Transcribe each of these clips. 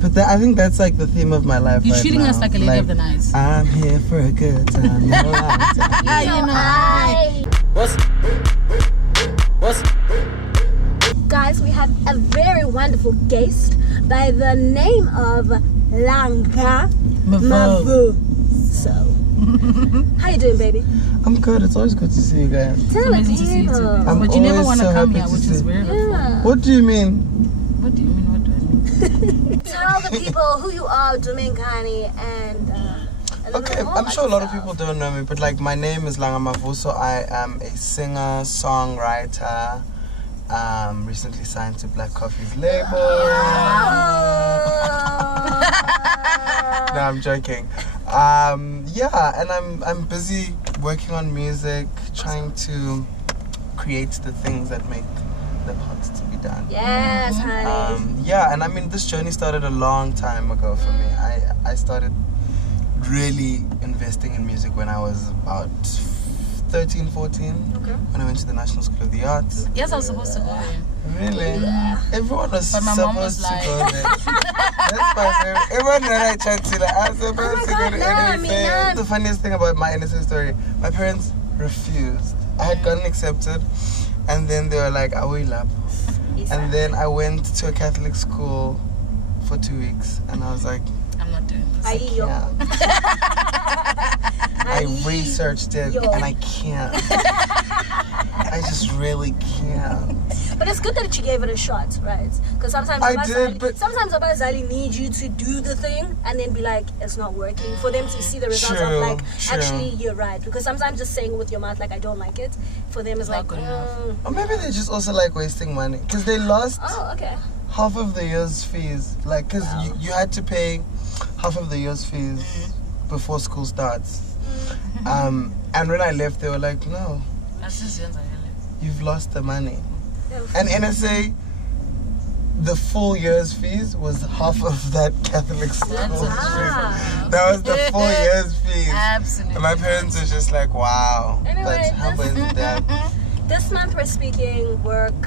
But I think that's like the theme of my life. You're right treating now. us like a lady of the night. I'm here for a good time. No time. What's Guys, we have a very wonderful guest by the name of Langa Mavuso. How you doing, baby? I'm good. It's always good to see you guys. Tell amazing to see you too. people. But you never want to so come happy here, to which see is you. weird. Yeah. What do you mean? What do you mean? What do I mean? Tell the people who you are, Bhengi, and Okay, I'm sure a lot of people don't know me, but like my name is Langa Mavuso. I am a singer, songwriter. Recently signed to Black Coffee's label. No, I'm joking. Yeah, and I'm busy working on music, trying to create the things that make the art to be done. Yes, honey. Yeah, and I mean this journey started a long time ago for me. I started really investing in music when I was about 13, 14, when I went to the National School of the Arts. Yes, I was supposed to go there. Really? Yeah. Everyone was But my mom was supposed to like- go there. That's my favorite. Everyone that I chat to, like, I was supposed to go to NSA. The funniest thing about my NSA story, my parents refused. I had gotten accepted, and then they were like, "Awilap." And then I went to a Catholic school for 2 weeks, and I was like, I'm not doing this. yeah. I researched it and I can't. I just really can't. But it's good that you gave it a shot, right? Because sometimes I did, but sometimes Abazali need you to do the thing and then be like, it's not working. For them to see the results True, of like, true. actually you're right. Because sometimes just saying with your mouth like I don't like it, for them is Not like, good enough. or maybe they just also like wasting money because they lost oh, okay. half of the year's fees. Like, because you had to pay half of the year's fees before school starts. And when I left, they were like, no, you've lost the money. And NSA, the full year's fees was half of that Catholic school. That was the full year's fees. Absolutely. And my parents were just like, wow. Anyway, how is that? This month we're speaking work,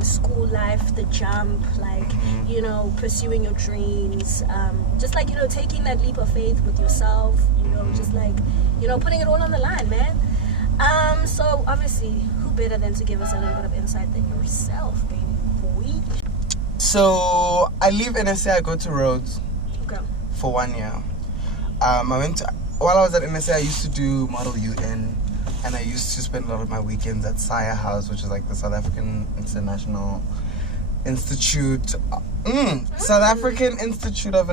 school life, the jump, like, you know, pursuing your dreams, just like, you know, taking that leap of faith with yourself, you know, just like, you know, putting it all on the line, man. So obviously, who better than to give us a little bit of insight than yourself, baby boy? So I leave NSA, I go to Rhodes for 1 year. While I was at NSA, I used to do Model UN, and I used to spend a lot of my weekends at Sire House, which is like the South African International Institute, South African Institute of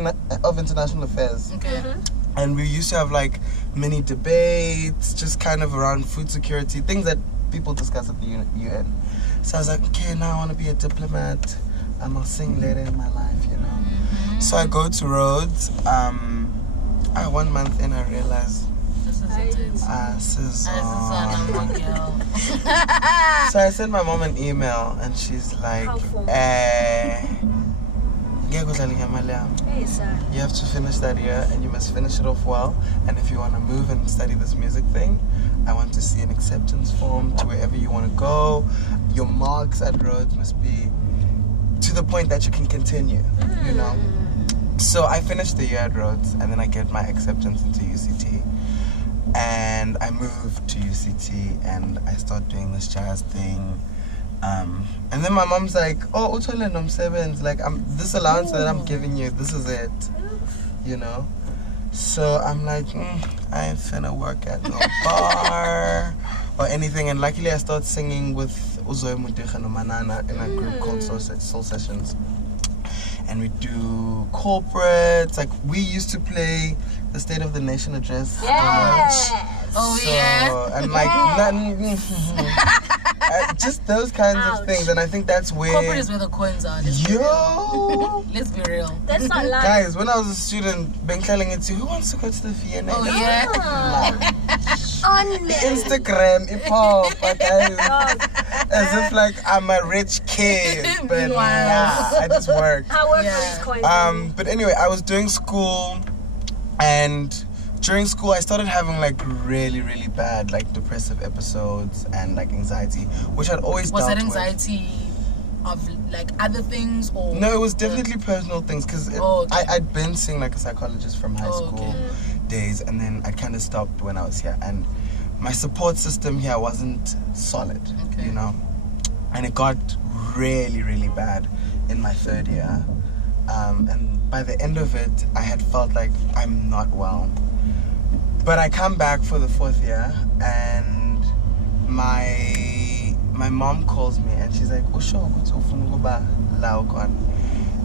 International Affairs. And we used to have like many debates, just kind of around food security, things that people discuss at the UN. So I was like, okay, now I want to be a diplomat. I'll sing later in my life, you know. So I go to Rhodes. 1 month in, I realized This is it. So I sent my mom an email, and she's like, Hey, sir. you have to finish that year, and you must finish it off well. And if you want to move and study this music thing, I want to see an acceptance form to wherever you want to go. Your marks at Rhodes must be to the point that you can continue, you know. So I finished the year at Rhodes, and then I get my acceptance into UCT. And I moved to UCT, and I start doing this jazz thing. And then my mom's like, oh, Utolenom Sevens, like, this allowance that I'm giving you, this is it, you know. So I'm like, I ain't finna work at no bar or anything. And luckily I started singing with Uzoe Mudecha no Manana in a group called Soul Sessions. And we do corporates, like we used to play the State of the Nation address. Yes. Oh, So, yeah. and like, just those kinds of things. And I think that's where... Corporate is where the coins are. Yo! Let's be real. That's not lying. Guys, when I was a student, been telling it to who wants to go to the VNA? Oh, yeah. Instagram, as if like I'm a rich kid, but nah, I just work. I work for these coins. But anyway, I was doing school, and during school I started having like really, really bad like depressive episodes and like anxiety, which I'd always Was dealt that with. anxiety of like other things or? No, it was definitely personal things because I'd been seeing like a psychologist from high school days, and then I kind of stopped when I was here, and my support system here wasn't solid, you know, and it got really, really bad in my third year, and by the end of it, I had felt like I'm not well. But I come back for the fourth year, and my mom calls me, and she's like, "Usho,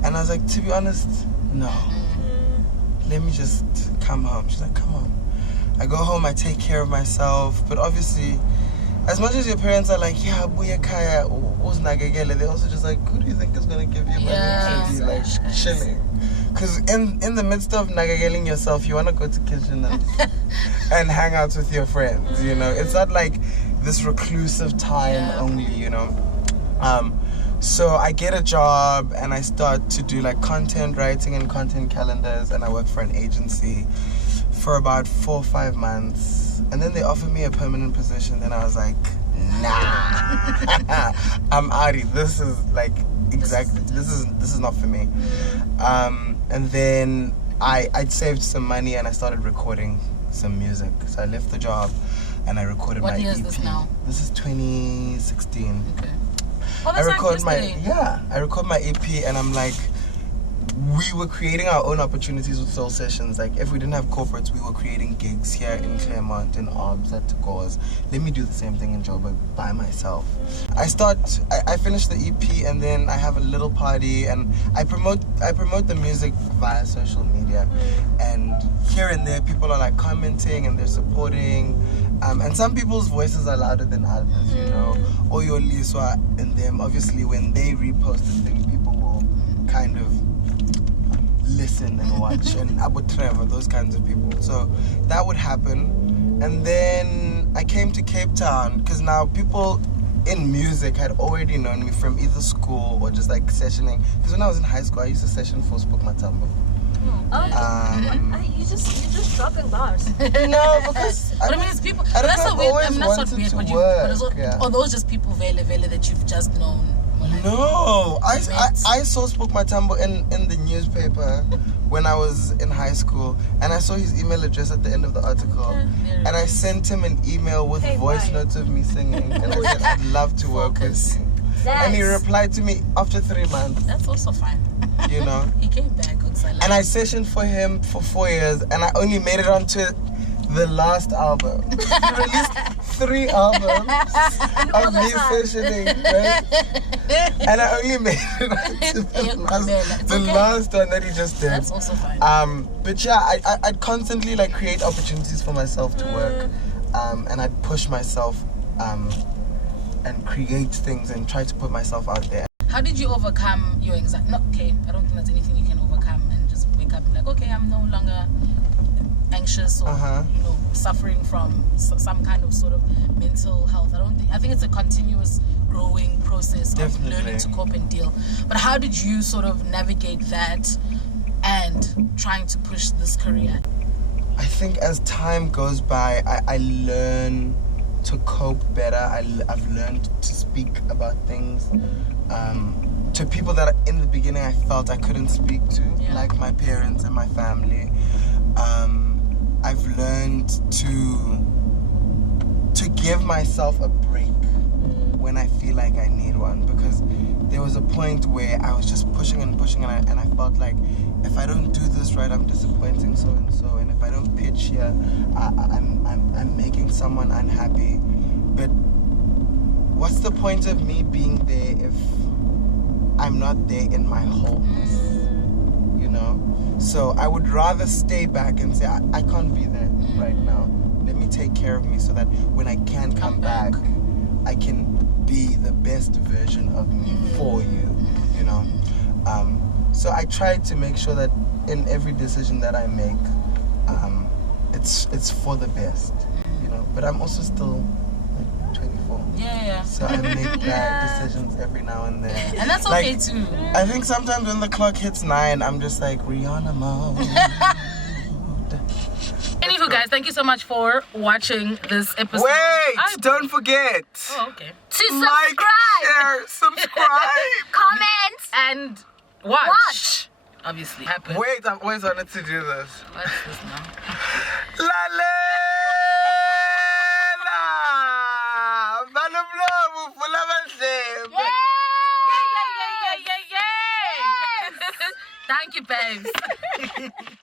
and I was like, to be honest, no. Let me just come home." She's like, "Come on." I go home, I take care of myself, but obviously, as much as your parents are like, "Yeah, Bongeka, they also just like, who do you think is gonna give you money to be like chilling?" Because in the midst of nagageling yourself, you want to go to kitchen and hang out with your friends, you know. It's not like this reclusive time only, you know. So I get a job and I start to do like content writing and content calendars, and I work for an agency for about 4 or 5 months, and then they offered me a permanent position, and I was like, nah. I'm outie. This is like this is not for me. And then I'd saved some money and I started recording some music. So I left the job and I recorded my EP. What year is this now? This is 2016. Okay. Oh, that's I record my EP, and I'm like, we were creating our own opportunities with soul sessions. Like, if we didn't have corporates, we were creating gigs here in Claremont, in Orbs, at Tagores. Let me do the same thing in Joburg by myself. I finish the EP, and then I have a little party, and I promote the music via social media. And here and there, people are like commenting and they're supporting. And some people's voices are louder than others, you know. Or your Liswa and them, obviously, when they repost the thing, people will kind of listen and watch, and Abu Trevor, those kinds of people. So that would happen. And then I came to Cape Town because now people in music had already known me from either school or just like sessioning. Because when I was in high school, I used to session for Spook Matambo. You just dropping bars. No, because but I mean, it's people. That's so weird. I mean, that's not weird. But are those just people vele that you've just known? No, I saw Spook Matambo in the newspaper when I was in high school, and I saw his email address at the end of the article, and I sent him an email with voice notes of me singing, and I said I'd love to work with you. And he replied to me after 3 months. That's also fine. You know, he came back. And I sessioned for him for 4 years, and I only made it onto the last album. He released 3 albums of me sessioning, right? And I only made it onto the last one that he just did. That's also fine. But yeah, I'd constantly like create opportunities for myself to work, and I'd push myself and create things and try to put myself out there. How did you overcome your anxiety? I don't think there's anything you can overcome and just wake up and be like, okay, I'm no longer anxious or you know, suffering from some kind of sort of mental health. I think it's a continuous growing process of learning to cope and deal. But how did you sort of navigate that and trying to push this career? I think as time goes by, I learn to cope better. I've learned to speak about things to people that in the beginning I felt I couldn't speak to, like my parents and my family. I've learned to give myself a break when I feel like I need one, because there was a point where I was just pushing and I felt like if I don't do this right, I'm disappointing so and so, and if I don't pitch here, I'm making someone unhappy. But what's the point of me being there if I'm not there in my wholeness? You know? So I would rather stay back and say, I can't be there right now. Let me take care of me so that when I can come back, I can be the best version of me for you, you know? So I try to make sure that in every decision that I make, it's for the best, you know? But I'm also still like 24. Yeah. So I make bad decisions every now and then. And that's like, okay too. I think sometimes when the clock hits 9, I'm just like, Rihanna mode. Anywho, guys, thank you so much for watching this episode. Wait, don't forget. Oh, okay. subscribe. share, subscribe. Comment. And watch. Obviously. Happen. Wait, I've always wanted to do this. What's this now? Lalela! Balumlomu, Fulamanse. Yeah. Thank you, babes.